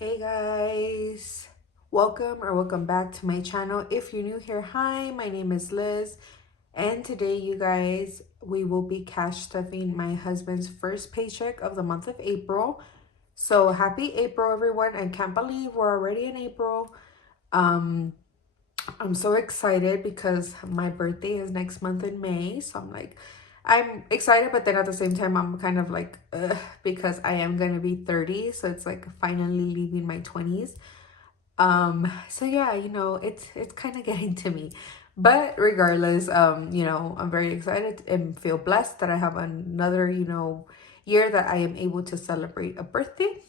Hey guys, welcome back to my channel. If you're new here, hi, my name is Liz, and today you guys, we will be cash stuffing my husband's first paycheck of the month of April. So happy April, everyone. I can't believe we're already in April. I'm so excited because my birthday is next month in May, so I'm excited, but then at the same time I'm kind of like because I am gonna be 30, so it's like finally leaving my 20s. So yeah, it's kind of getting to me, but regardless, I'm very excited and feel blessed that I have another year that I am able to celebrate a birthday.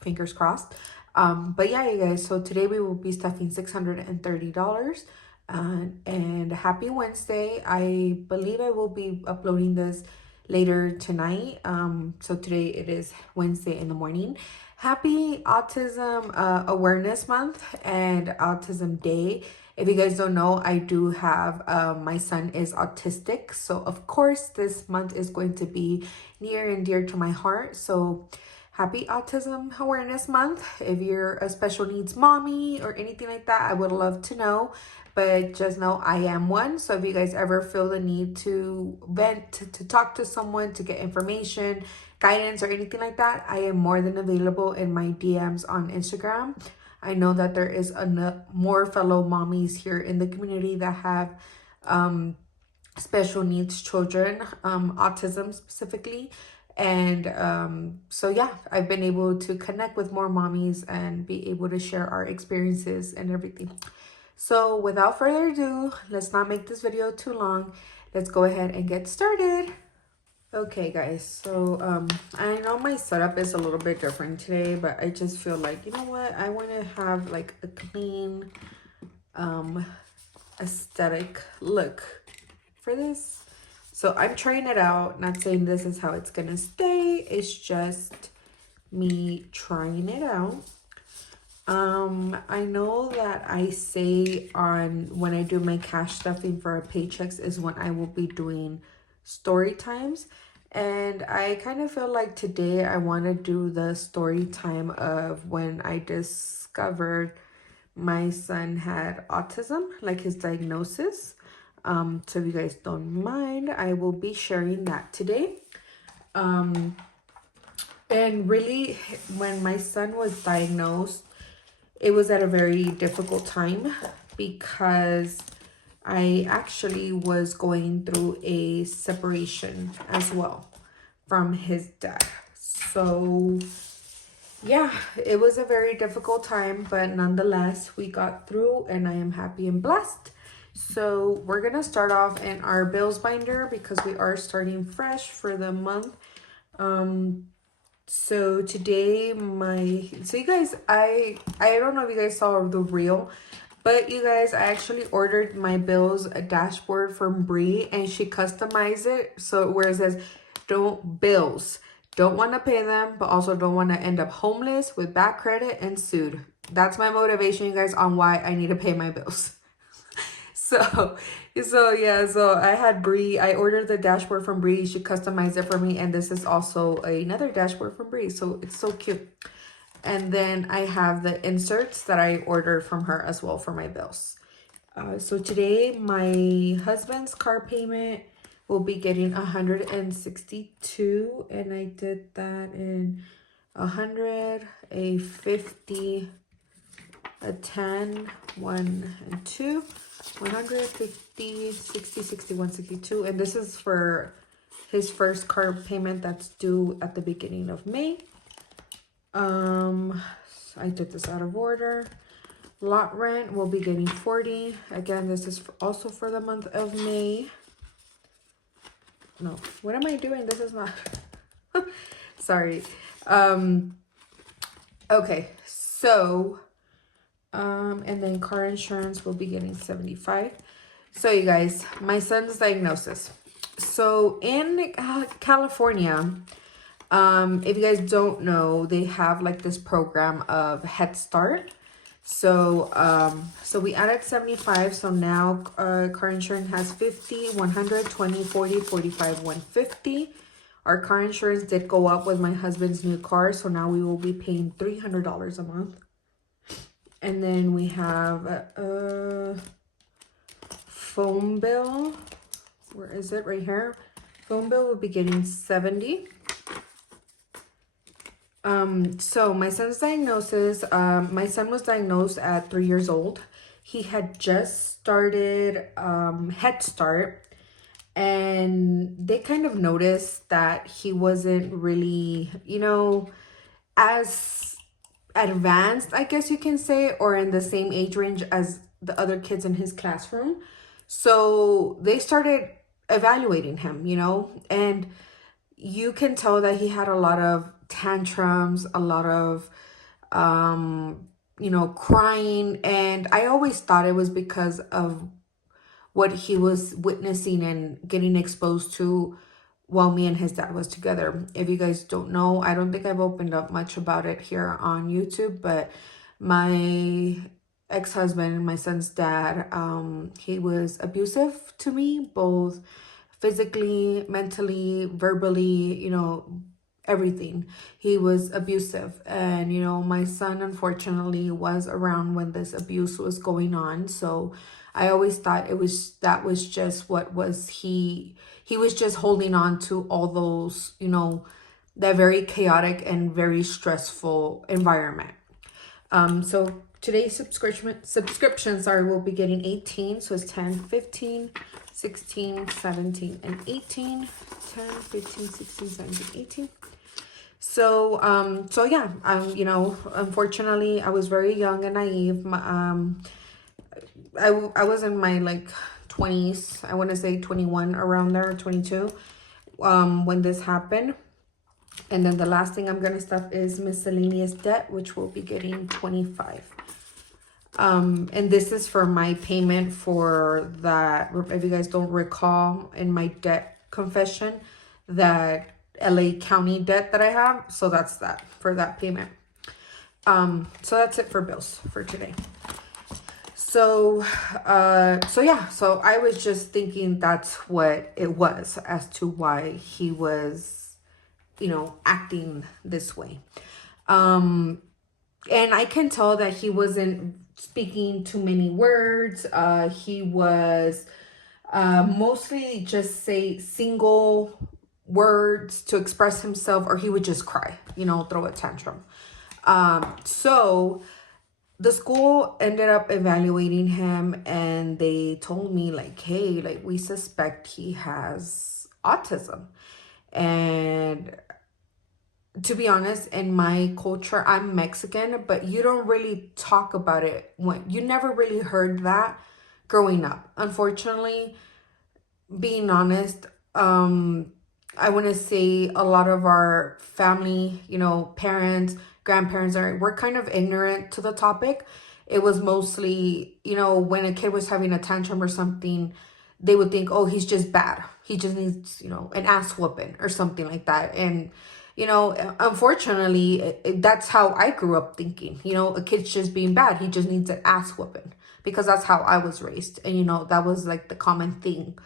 Fingers crossed. But yeah, you guys, so today we will be stuffing $630. And happy Wednesday. I believe I will be uploading this later tonight. So today it is Wednesday in the morning. Happy Autism Awareness Month and Autism Day. If you guys don't know, I do have my son is autistic, so of course this month is going to be near and dear to my heart. So happy Autism Awareness Month. If you're a special needs mommy or anything like that, I would love to know. But just know I am one. So if you guys ever feel the need to vent, to talk to someone, to get information, guidance, or anything like that, I am more than available in my DMs on Instagram. I know that there is more fellow mommies here in the community that have special needs children, autism specifically. And so yeah, I've been able to connect with more mommies and be able to share our experiences and everything. So without further ado, let's not make this video too long. Let's go ahead and get started. Okay guys, so I know my setup is a little bit different today, but I just feel like, you know what, I want to have like a clean aesthetic look for this. So I'm trying it out, not saying this is how it's gonna stay, it's just me trying it out. I know that I say on when I do my cash stuffing for our paychecks is when I will be doing story times, and I kind of feel like today I want to do the story time of when I discovered my son had autism, like his diagnosis. So if you guys don't mind, I will be sharing that today. And really, when my son was diagnosed, it was at a very difficult time because I actually was going through a separation as well from his dad. So yeah, it was a very difficult time, but nonetheless, we got through and I am happy and blessed. So we're gonna start off in our bills binder because we are starting fresh for the month. So today you guys, I don't know if you guys saw the reel, but you guys, I actually ordered my bills a dashboard from Bree, and she customized it so where it says don't want to pay them, but also don't want to end up homeless with bad credit and sued. That's my motivation, you guys, on why I need to pay my bills. So I had Bree. I ordered the dashboard from Bree. She customized it for me, and this is also another dashboard from Bree. So it's so cute. And then I have the inserts that I ordered from her as well for my bills. So today my husband's car payment will be getting 162, and I did that in 100, a 50, a 10, 1 and 2, 150, 60, 61, 62. And this is for his first car payment that's due at the beginning of May. I did this out of order. Lot rent will be getting 40. Again, this is also for the month of May. No, what am I doing? This is not sorry. Okay, so and then car insurance will be getting 75. So you guys, my son's diagnosis. So in California, if you guys don't know, they have like this program of Head Start. So so we added 75. So now car insurance has 50, 100, 20, 40, 45, 150. Our car insurance did go up with my husband's new car, so now we will be paying $300 a month. And then we have a phone bill. Where is it? Right here. Phone bill will be getting $70. So my son's diagnosis, my son was diagnosed at 3 years old. He had just started Head Start, and they kind of noticed that he wasn't really, as advanced, I guess you can say, or in the same age range as the other kids in his classroom. So they started evaluating him, and you can tell that he had a lot of tantrums, a lot of crying. And I always thought it was because of what he was witnessing and getting exposed to while me and his dad was together. If you guys don't know, I don't think I've opened up much about it here on YouTube, but my ex-husband, my son's dad, he was abusive to me, both physically, mentally, verbally, everything. He was abusive. And, my son unfortunately was around when this abuse was going on. So I always thought that was just what was he was just holding on to all those, that very chaotic and very stressful environment. So today's subscriptions we'll be getting 18. So it's 10, 15, 16, 17, and 18. 10, 15, 16, 17, 18. So, yeah, unfortunately, I was very young and naive. I was in my, 20s. I want to say 21, around there, 22, when this happened. And then the last thing I'm going to stuff is miscellaneous debt, which will be getting 25. And this is for my payment for that. If you guys don't recall, in my debt confession, that LA County debt that I have. So that's that for that payment. So that's it for bills for today. So yeah, so I was just thinking that's what it was as to why he was, acting this way. And I can tell that he wasn't speaking too many words. He was mostly just say single words to express himself, or he would just cry, throw a tantrum. So the school ended up evaluating him, and they told me hey, we suspect he has autism. And to be honest, in my culture, I'm Mexican, but you don't really talk about it. You never really heard that growing up. Unfortunately, being honest, I want to say a lot of our family, parents, grandparents we're kind of ignorant to the topic. It was mostly, when a kid was having a tantrum or something, they would think, oh, he's just bad. He just needs, an ass whooping or something like that. And, unfortunately, that's how I grew up thinking, a kid's just being bad. He just needs an ass whooping, because that's how I was raised. And, that was the common thing.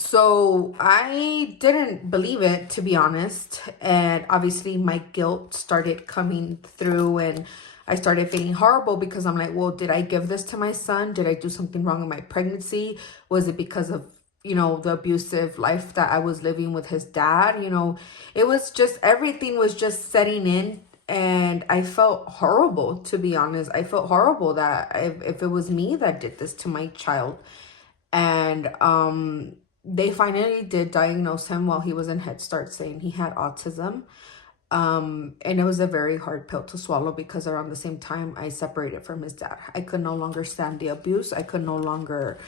So I didn't believe it, to be honest. And obviously my guilt started coming through, and I started feeling horrible because I'm like, well, did I give this to my son? Did I do something wrong in my pregnancy? Was it because of, the abusive life that I was living with his dad? It was just, everything was just setting in. And I felt horrible, to be honest. I felt horrible that if it was me that did this to my child. And, they finally did diagnose him while he was in Head Start, saying he had autism. And it was a very hard pill to swallow, because around the same time I separated from his dad. I could no longer stand the abuse. I could no longer,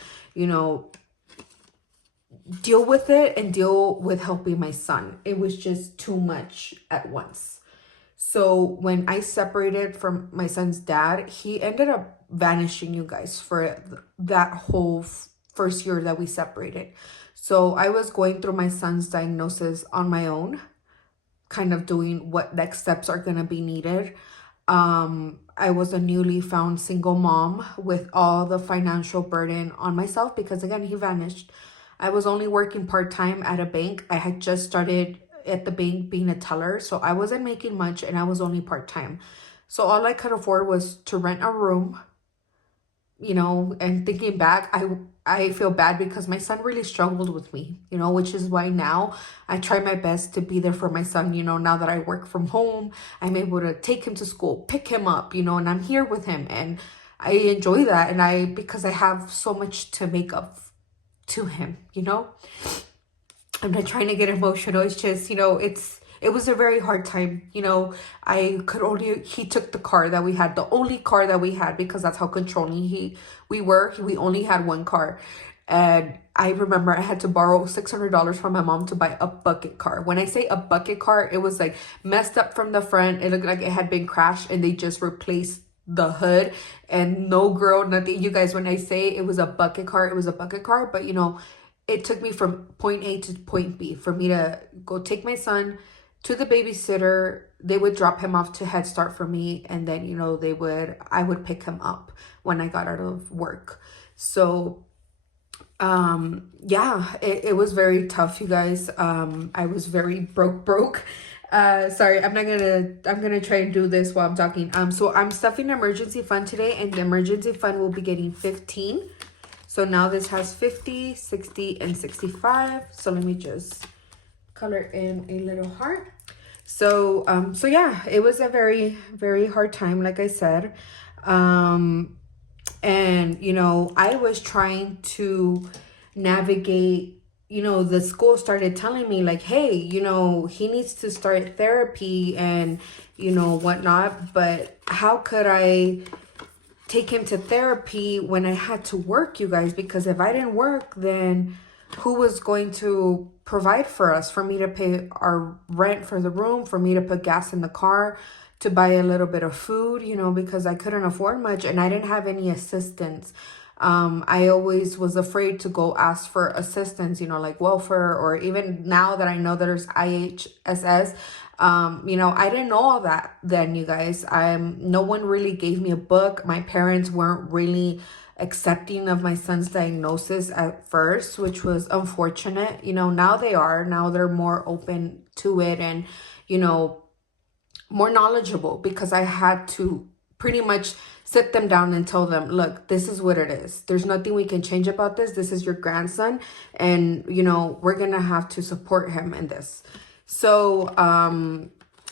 deal with it and deal with helping my son. It was just too much at once. So when I separated from my son's dad, he ended up vanishing, you guys, for that whole first year that we separated. So I was going through my son's diagnosis on my own, kind of doing what next steps are going to be needed. I was a newly found single mom with all the financial burden on myself, because again, he vanished. I was only working part-time at a bank. I had just started at the bank being a teller, so I wasn't making much and I was only part-time. So all I could afford was to rent a room, you know. And thinking back, I feel bad because my son really struggled with me, you know, which is why now I try my best to be there for my son. You know, now that I work from home, I'm able to take him to school, pick him up, you know, and I'm here with him, and I enjoy that. And because I have so much to make up to him, you know. I'm not trying to get emotional. It's just, you know, it was a very hard time. You know, he took the car that we had, the only car that we had, because that's how controlling we were. We only had one car. And I remember I had to borrow $600 from my mom to buy a bucket car. When I say a bucket car, it was like messed up from the front. It looked like it had been crashed and they just replaced the hood, and no girl, nothing. You guys, when I say it was a bucket car, it was a bucket car. But you know, it took me from point A to point B for me to go take my son to the babysitter. They would drop him off to Head Start for me, and then, you know, I would pick him up when I got out of work. So yeah, it was very tough, you guys. I was very broke. Sorry, I'm gonna try and do this while I'm talking. So I'm stuffing emergency fund today, and the emergency fund will be getting 15. So now this has 50, 60, and 65. So let me just color in a little heart. So so yeah, it was a very, very hard time, like I said. And you know, I was trying to navigate, you know, the school started telling me like, hey, you know, he needs to start therapy and, you know, whatnot. But how could I take him to therapy when I had to work, you guys? Because if I didn't work, then who was going to provide for us, for me to pay our rent for the room, for me to put gas in the car, to buy a little bit of food, you know, because I couldn't afford much and I didn't have any assistance. I always was afraid to go ask for assistance, you know, like welfare, or even now that I know there's IHSS. You know, I didn't know all that then, you guys. No one really gave me a book. My parents weren't really accepting of my son's diagnosis at first, which was unfortunate. You know, now they are. Now they're more open to it and, you know, more knowledgeable, because I had to pretty much sit them down and tell them, look, this is what it is. There's nothing we can change about this. This is your grandson. And, you know, we're going to have to support him in this. So,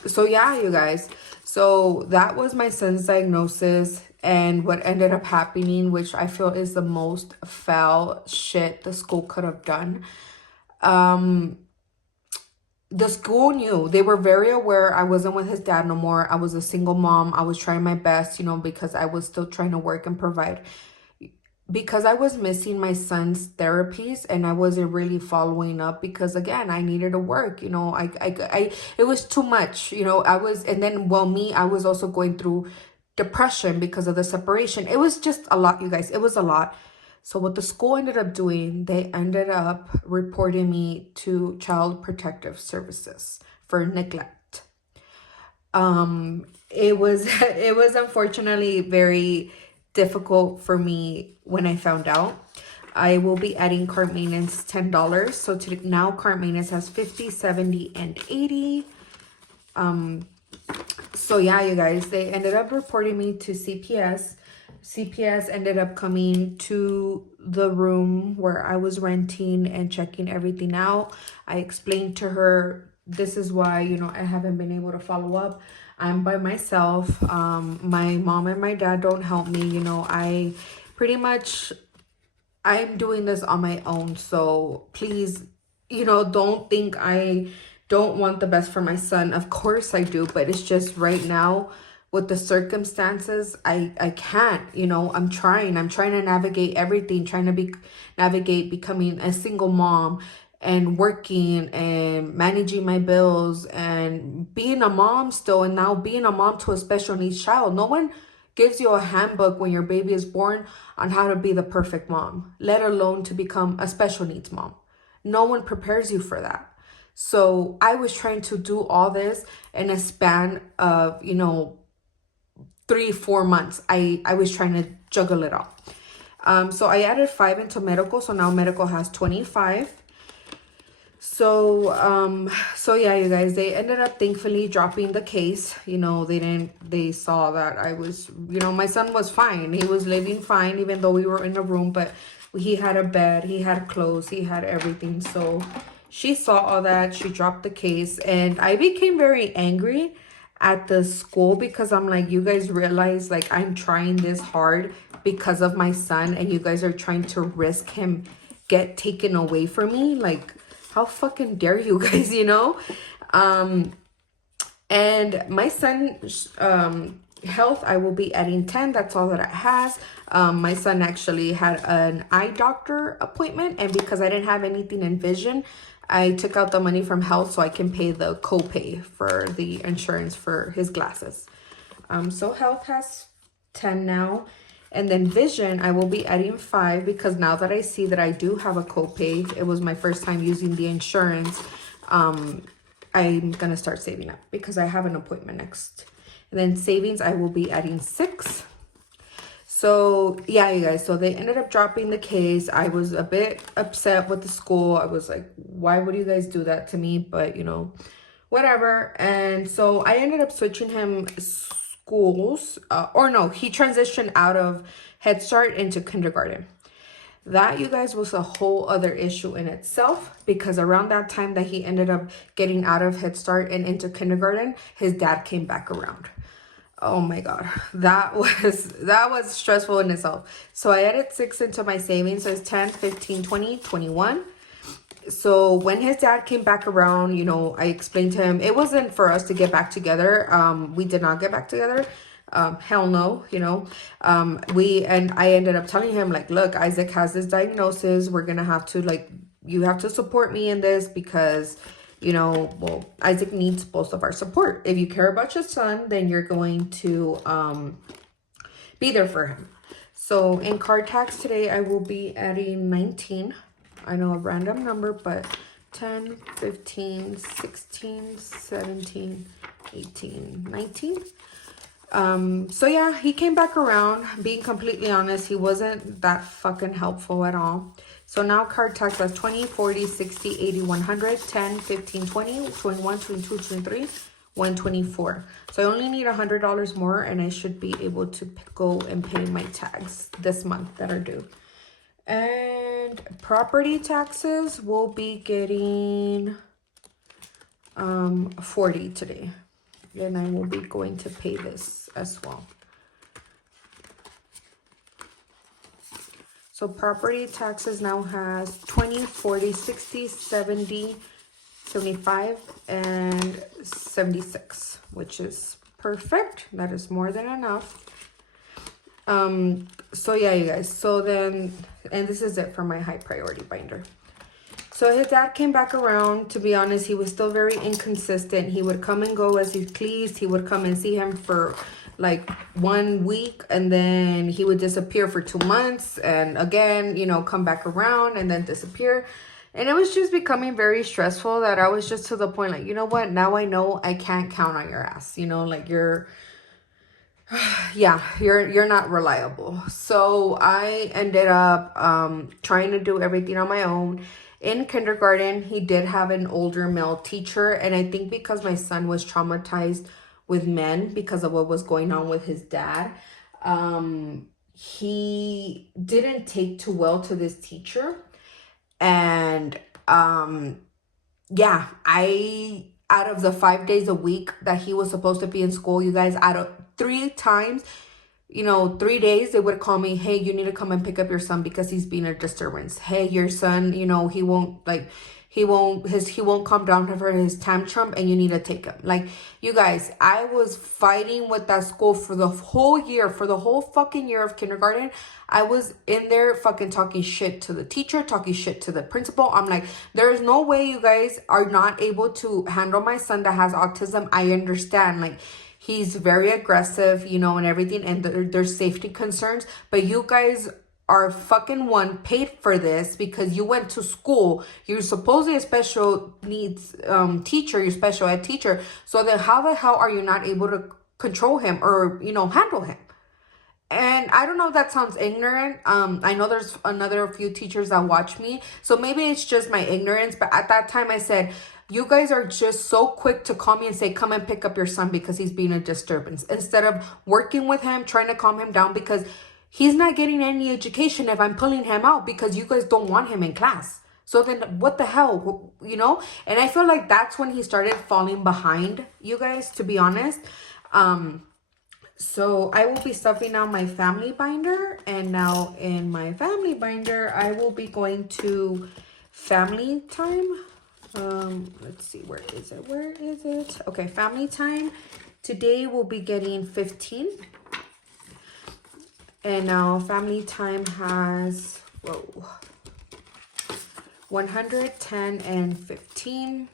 so yeah, you guys. So that was my son's diagnosis. And what ended up happening, which I feel is the most foul shit the school could have done. The school knew. They were very aware I wasn't with his dad no more. I was a single mom. I was trying my best, you know, because I was still trying to work and provide. Because I was missing my son's therapies and I wasn't really following up, because again, I needed to work, you know, it was too much, you know. And then, well, I was also going through depression because of the separation. It was just a lot, you guys. It was a lot. So what the school ended up doing, they ended up reporting me to Child Protective Services for neglect. It was it was unfortunately very difficult for me when I found out. I will be adding cart maintenance $10. So now cart maintenance has 50, 70, and 80. So yeah, you guys, they ended up reporting me to CPS. CPS ended up coming to the room where I was renting and checking everything out. I explained to her, this is why, you know, I haven't been able to follow up. I'm by myself. My mom and my dad don't help me. You know, I'm doing this on my own. So please, you know, don't think I don't want the best for my son. Of course I do, but it's just right now with the circumstances, I can't, you know. I'm trying to navigate everything, navigate becoming a single mom and working and managing my bills and being a mom still, and now being a mom to a special needs child. No one gives you a handbook when your baby is born on how to be the perfect mom, let alone to become a special needs mom. No one prepares you for that. So I was trying to do all this in a span of, you know, 3-4 months. I was trying to juggle it all. So I added 5 into medical, so now medical has 25. So yeah, you guys, they ended up thankfully dropping the case. They saw that I was, my son was fine. He was living fine, even though we were in a room, but he had a bed, he had clothes, he had everything. So she saw all that, she dropped the case, and I became very angry at the school because I'm like, you guys realize like I'm trying this hard because of my son, and you guys are trying to risk him get taken away from me. Like, how fucking dare you guys, And my son's health, I will be adding 10. That's all that it has. My son actually had an eye doctor appointment, and because I didn't have anything in vision, I took out the money from health so I can pay the copay for the insurance for his glasses. So health has 10 now. And then vision, I will be adding 5 because now that I see that I do have a copay, it was my first time using the insurance. I'm going to start saving up because I have an appointment next. And then savings, I will be adding 6. So yeah, you guys, so they ended up dropping the case. I was a bit upset with the school. I was like, why would you guys do that to me? But whatever. And so I ended up switching him schools, he transitioned out of Head Start into kindergarten. That, you guys, was a whole other issue in itself, because around that time that he ended up getting out of Head Start and into kindergarten, his dad came back around. Oh my god, that was stressful in itself. So I added 6 into my savings. So it's 10, 15, 20, 21. So when his dad came back around, I explained to him it wasn't for us to get back together. We did not get back together. Hell no, I ended up telling him, like, look, Isaac has this diagnosis. We're gonna have to, you have to support me in this because Isaac needs both of our support. If you care about your son, then you're going to be there for him. So in card tax today, I will be adding 19. I know a random number, but 10, 15, 16, 17, 18, 19. So yeah, he came back around. Being completely honest, he wasn't that fucking helpful at all. So now card tax has 20, 40, 60, 80, 100, 10, 15, 20, 21, 22, 23, 124. So I only need $100 more, and I should be able to go and pay my tags this month that are due. And property taxes will be getting 40 today. And I will be going to pay this as well. So property taxes now has 20, 40, 60, 70, 75, and 76, which is perfect. That is more than enough. So yeah, you guys. So then, and this is it for my high priority binder. So his dad came back around. To be honest, he was still very inconsistent. He would come and go as he pleased. He would come and see him for like 1 week, and then he would disappear for 2 months, and again, come back around and then disappear. And it was just becoming very stressful that I was just to the point, like, you know what? Now I know I can't count on your ass. Like you're not reliable. So I ended up trying to do everything on my own. In kindergarten, he did have an older male teacher, and I think because my son was traumatized with men because of what was going on with his dad, he didn't take too well to this teacher. And out of the 5 days a week that he was supposed to be in school, you guys, out of 3 times, 3 days, they would call me, hey, you need to come and pick up your son because he's being a disturbance. Hey, your son, he won't calm down for his tantrum, and you need to take him. Like, you guys, I was fighting with that school for the whole year, for the whole fucking year of kindergarten. I was in there fucking talking shit to the teacher, talking shit to the principal. I'm like, there's no way you guys are not able to handle my son that has autism. I understand, like, he's very aggressive, and everything, and there's safety concerns, but you guys are fucking paid for this because you went to school. You're supposedly a special needs teacher, you're special ed teacher. So then how the hell are you not able to control him or, handle him? And I don't know if that sounds ignorant. I know there's another few teachers that watch me, so maybe it's just my ignorance. But at that time, I said, "You guys are just so quick to call me and say, come and pick up your son because he's being a disturbance,' instead of working with him, trying to calm him down, because he's not getting any education if I'm pulling him out because you guys don't want him in class. So then what the hell, you know?" And I feel like that's when he started falling behind, you guys, to be honest. So I will be stuffing out my family binder, and now in my family binder, I will be going to family time. Let's see, where is it? Where is it? Okay, family time. Today we'll be getting 15. And now family time has, 110 and 15.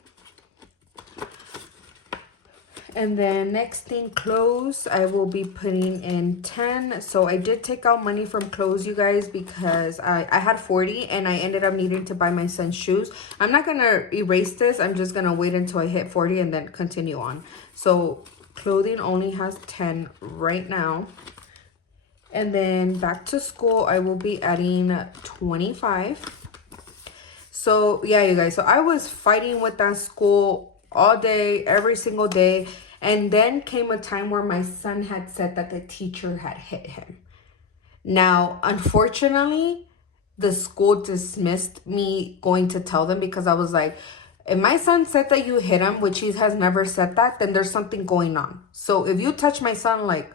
And then next thing, clothes, I will be putting in 10. So I did take out money from clothes, you guys, because I had 40 and I ended up needing to buy my son shoes. I'm not going to erase this. I'm just going to wait until I hit 40 and then continue on. So clothing only has 10 right now. And then back to school, I will be adding 25. So yeah, you guys, so I was fighting with that school all day, every single day. And then came a time where my son had said that the teacher had hit him. Now, unfortunately, the school dismissed me going to tell them, because I was like, if my son said that you hit him, which he has never said that, then there's something going on. So if you touch my son, like,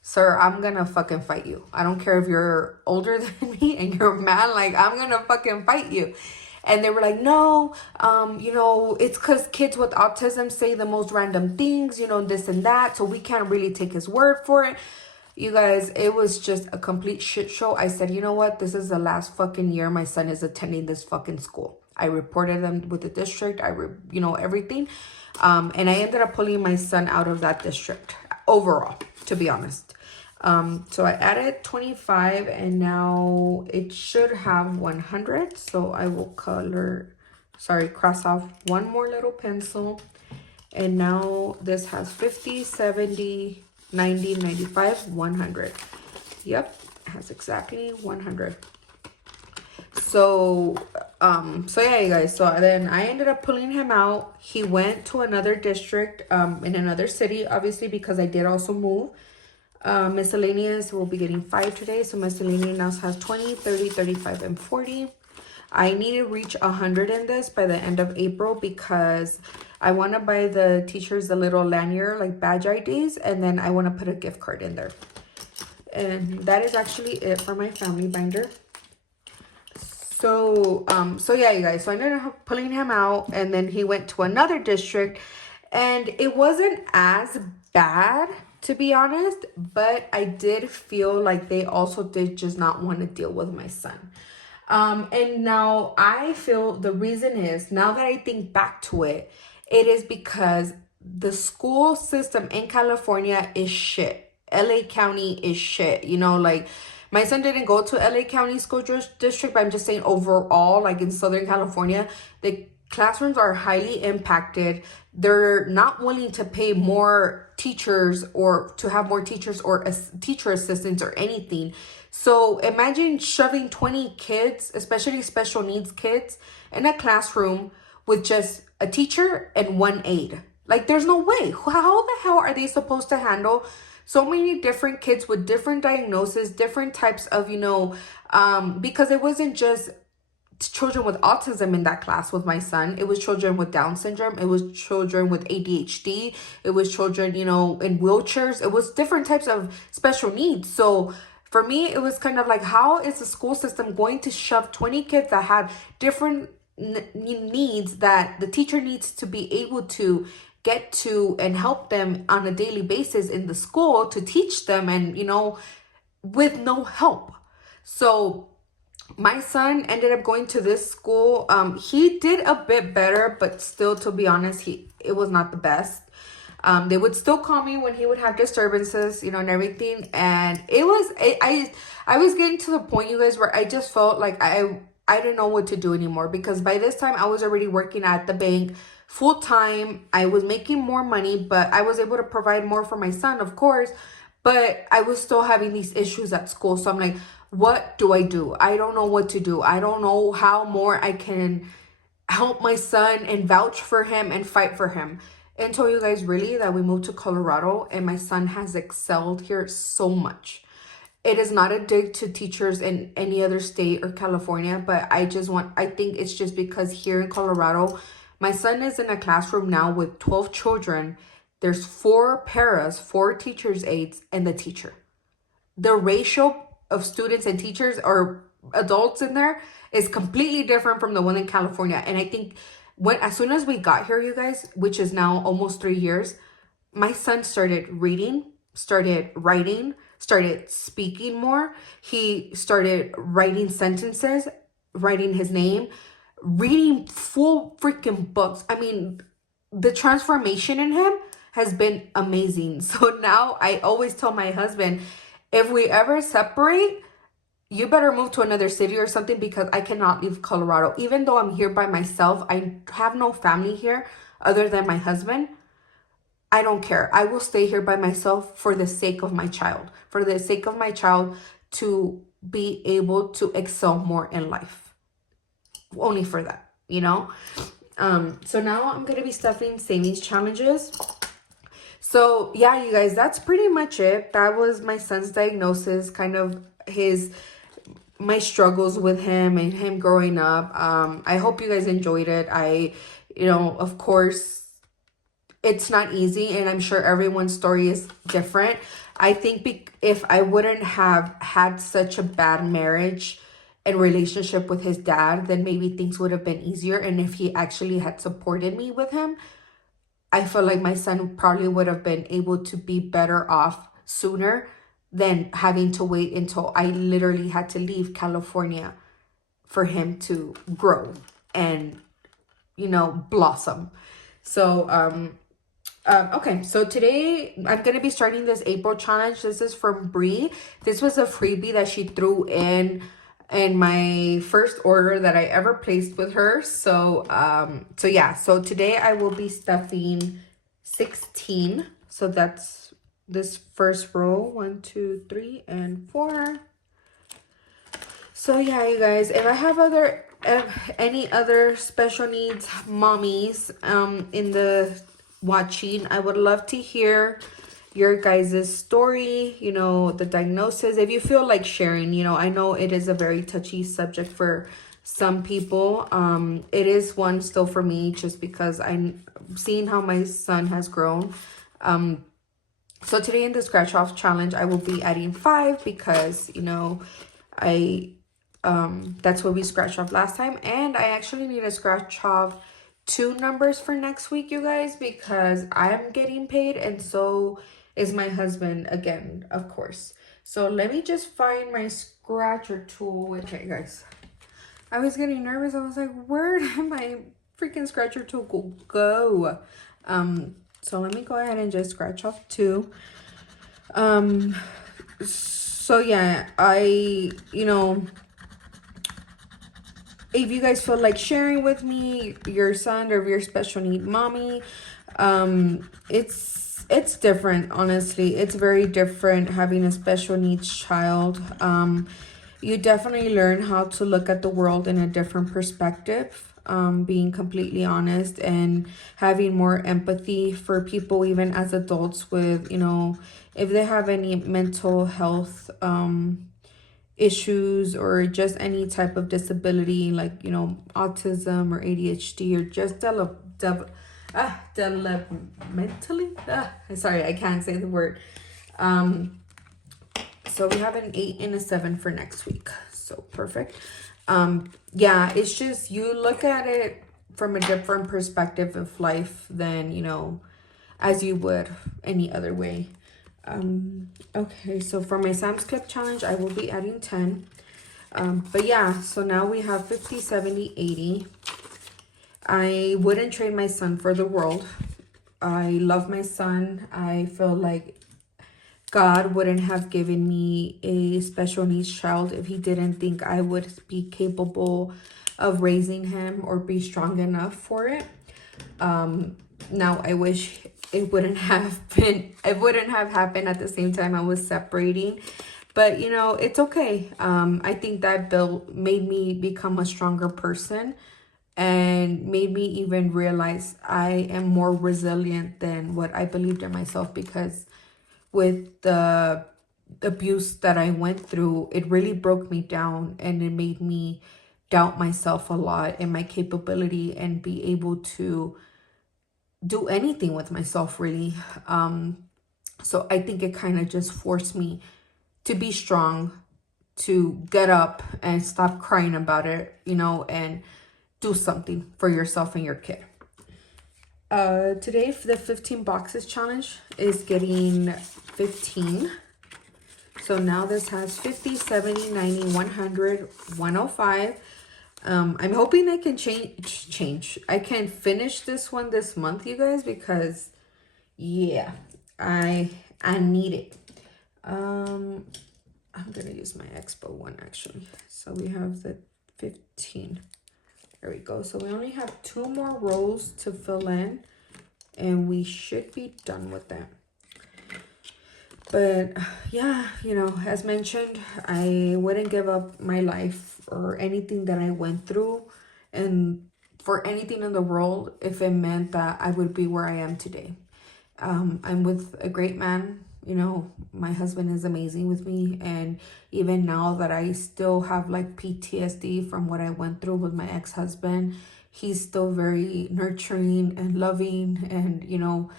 sir, I'm gonna fucking fight you. I don't care if you're older than me and you're a man, like, I'm gonna fucking fight you. And they were like, no, you know, it's because kids with autism say the most random things, you know, this and that. So we can't really take his word for it. You guys, it was just a complete shit show. I said, you know what? This is the last fucking year my son is attending this fucking school. I reported them with the district. You know, everything. And I ended up pulling my son out of that district overall, to be honest. So I added 25 and now it should have 100. So I will cross off one more little pencil. And now this has 50, 70, 90, 95, 100. Yep, it has exactly 100. So yeah, you guys. So then I ended up pulling him out. He went to another district, in another city, obviously, because I did also move. Miscellaneous will be getting 5 today. So miscellaneous now has 20, 30, 35, and 40. I need to reach 100 in this by the end of April, because I want to buy the teachers a little lanyard, like badge IDs, and then I want to put a gift card in there. And that is actually it for my family binder. So yeah, you guys. So I ended up pulling him out, and then he went to another district, and it wasn't as bad, to be honest, but I did feel like they also did just not want to deal with my son. And now I feel the reason is, now that I think back to it, it is because the school system in California is shit. LA County is shit. You know, like, my son didn't go to LA County School District, but I'm just saying overall, like in Southern California, the classrooms are highly impacted. They're not willing to pay more teachers or to have more teachers or teacher assistants or anything. So imagine shoving 20 kids, especially special needs kids, in a classroom with just a teacher and one aide. Like, there's no way. How the hell are they supposed to handle so many different kids with different diagnoses, different types of, you know, because it wasn't just children with autism in that class with my son. It was children with Down syndrome. It was children with ADHD. It was children, you know, in wheelchairs. It was different types of special needs. So for me, it was kind of like, how is the school system going to shove 20 kids that have different needs that the teacher needs to be able to get to and help them on a daily basis in the school to teach them, and, you know, with no help? So my son ended up going to this school. He did a bit better, but still, to be honest, it was not the best. They would still call me when he would have disturbances, you know, and everything. And I was getting to the point, you guys, where I just felt like I didn't know what to do anymore, because by this time I was already working at the bank full time. I was making more money, but I was able to provide more for my son, of course. but I was still having these issues at school. So I'm like, what do I do? I don't know what to do. I don't know how more I can help my son and vouch for him and fight for him. And told you guys really that we moved to Colorado and my son has excelled here so much. It is not a dig to teachers in any other state or California, but I think it's just because here in Colorado, my son is in a classroom now with 12 children. There's 4 paras, 4 teachers' aides, and the teacher. The ratio of students and teachers or adults in there is completely different from the one in California. And I think as soon as we got here, you guys, which is now almost 3 years, my son started reading, started writing, started speaking more. He started writing sentences, writing his name, reading full freaking books. I mean, the transformation in him has been amazing. So now I always tell my husband, if we ever separate, you better move to another city or something, because I cannot leave Colorado. Even though I'm here by myself, I have no family here other than my husband. I don't care. I will stay here by myself for the sake of my child. For the sake of my child to be able to excel more in life. Only for that, you know? So now I'm going to be stuffing savings challenges. So yeah, you guys, that's pretty much it. That was my son's diagnosis, kind of my struggles with him and him growing up. I hope you guys enjoyed it. Of course, it's not easy, and I'm sure everyone's story is different. I think if I wouldn't have had such a bad marriage and relationship with his dad, then maybe things would have been easier. And if he actually had supported me with him, I feel like my son probably would have been able to be better off sooner than having to wait until I literally had to leave California for him to grow and, blossom. So, okay, so today I'm going to be starting this April challenge. This is from Bree. This was a freebie that she threw in my first order that I ever placed with her. So today I will be stuffing 16. So that's this first row, 1, 2, 3, and 4. So yeah, you guys, if I have any other special needs mommies in the watching, I would love to hear your guys' story, the diagnosis. If you feel like sharing, I know it is a very touchy subject for some people. It is one still for me, just because I'm seeing how my son has grown. So today in the scratch off challenge, I will be adding 5 because, that's what we scratched off last time. And I actually need to scratch off 2 numbers for next week, you guys, because I'm getting paid and so is my husband again, of course. So let me just find my scratcher tool. Okay, guys, I was getting nervous. I was like, where did my freaking scratcher tool go? So let me go ahead and just scratch off 2. So yeah, if you guys feel like sharing with me your son or your special need mommy, it's different, honestly. It's very different having a special needs child. You definitely learn how to look at the world in a different perspective, being completely honest and having more empathy for people, even as adults, with, if they have any mental health issues or just any type of disability, like autism or ADHD, or just developmentally, sorry, I can't say the word. So we have an 8 and a 7 for next week, so perfect. Yeah, it's just you look at it from a different perspective of life than as you would any other way. Okay, so for my Sam's Club challenge, I will be adding 10. But yeah, so now we have 50, 70, 80. I wouldn't trade my son for the world. I love my son. I feel like God wouldn't have given me a special needs child if he didn't think I would be capable of raising him or be strong enough for it. Now, I wish it wouldn't have happened at the same time I was separating. But you know, it's okay. I think that made me become a stronger person and made me even realize I am more resilient than what I believed in myself, because with the abuse that I went through, it really broke me down and it made me doubt myself a lot and my capability and be able to do anything with myself, really. So I think it kind of just forced me to be strong, to get up and stop crying about it, you know, and do something for yourself and your kid. Today, for the 15 boxes challenge is getting 15. So now this has 50, 70, 90, 100, 105. I'm hoping I can change. I can finish this one this month, you guys, because yeah, I need it. I'm gonna use my Expo one actually. So we have the 15. There we go. So we only have 2 more rows to fill in and we should be done with that. But yeah, you know, as mentioned, I wouldn't give up my life or anything that I went through and for anything in the world if it meant that I would be where I am today. I'm with a great man. You know, my husband is amazing with me. And even now that I still have like PTSD from what I went through with my ex-husband, he's still very nurturing and loving. And, you know,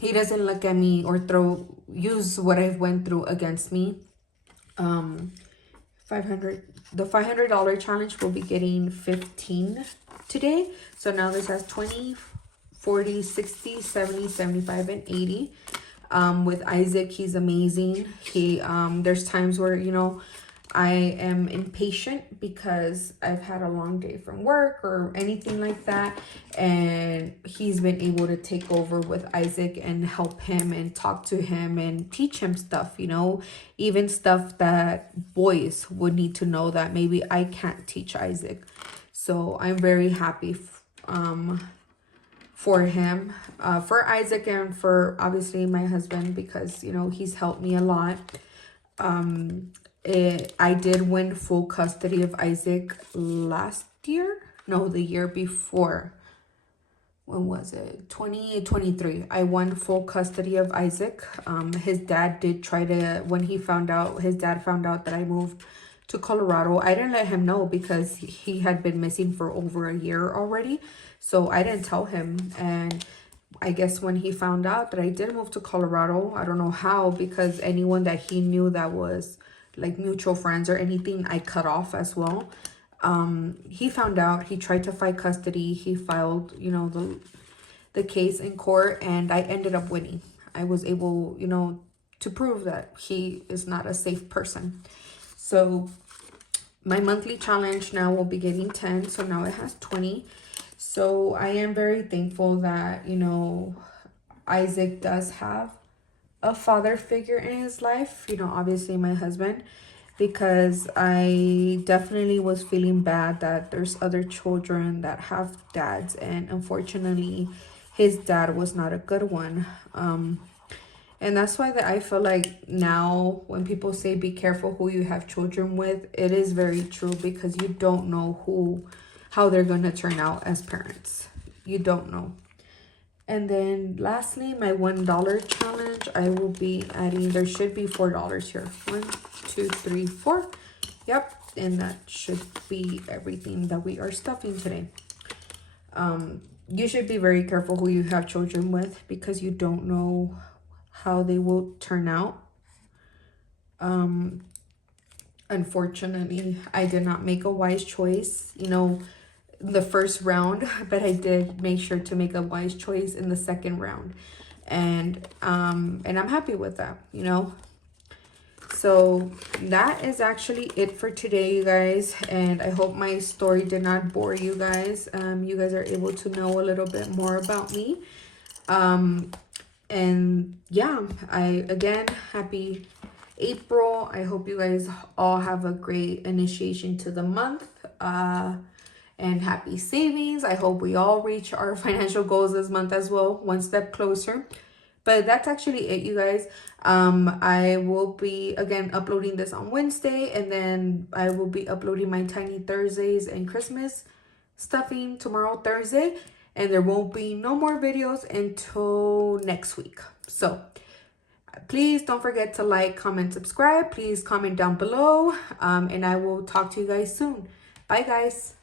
he doesn't look at me or use what I've went through against me. 500, the $500 challenge will be getting 15 today. So now this has 20, 40, 60, 70, 75, and 80. With Isaac, he's amazing. There's times where, you know, I am impatient because I've had a long day from work or anything like that. And he's been able to take over with Isaac and help him and talk to him and teach him stuff, you know, even stuff that boys would need to know that maybe I can't teach Isaac. So I'm very happy for him, for Isaac, and for obviously my husband, because, you know, he's helped me a lot. I did win full custody of Isaac last year. No, the year before. When was it? 2023. I won full custody of Isaac. His dad did try to, when his dad found out that I moved to Colorado, I didn't let him know because he had been missing for over a year already. So I didn't tell him. And I guess when he found out that I did move to Colorado, I don't know how, because anyone that he knew that was like mutual friends or anything, I cut off as well. He found out, he tried to fight custody. He filed, you know, the case in court, and I ended up winning. I was able, you know, to prove that he is not a safe person. So my monthly challenge now will be getting 10. So now it has 20. So I am very thankful that, you know, Isaac does have a father figure in his life, you know, obviously my husband, because I definitely was feeling bad that there's other children that have dads, and unfortunately his dad was not a good one. And that's why I feel like now when people say be careful who you have children with, it is very true, because you don't know how they're going to turn out as parents. You don't know. And then lastly, my $1 challenge, I will be adding, there should be $4 here. 1, 2, 3, 4. Yep. And that should be everything that we are stuffing today. You should be very careful who you have children with, because you don't know how they will turn out. Unfortunately, I did not make a wise choice, you know, the first round, but I did make sure to make a wise choice in the second round. And I'm happy with that, you know. So that is actually it for today, you guys. And I hope my story did not bore you guys. You guys are able to know a little bit more about me. And yeah, again, happy April. I hope you guys all have a great initiation to the month. and happy savings. I hope we all reach our financial goals this month as well, one step closer. But that's actually it, you guys. I will be again uploading this on Wednesday, and then I will be uploading my Tiny Thursdays and Christmas stuffing tomorrow, Thursday, and there won't be no more videos until next week. So please don't forget to like, comment, subscribe. Please comment down below, and I will talk to you guys soon. Bye, guys.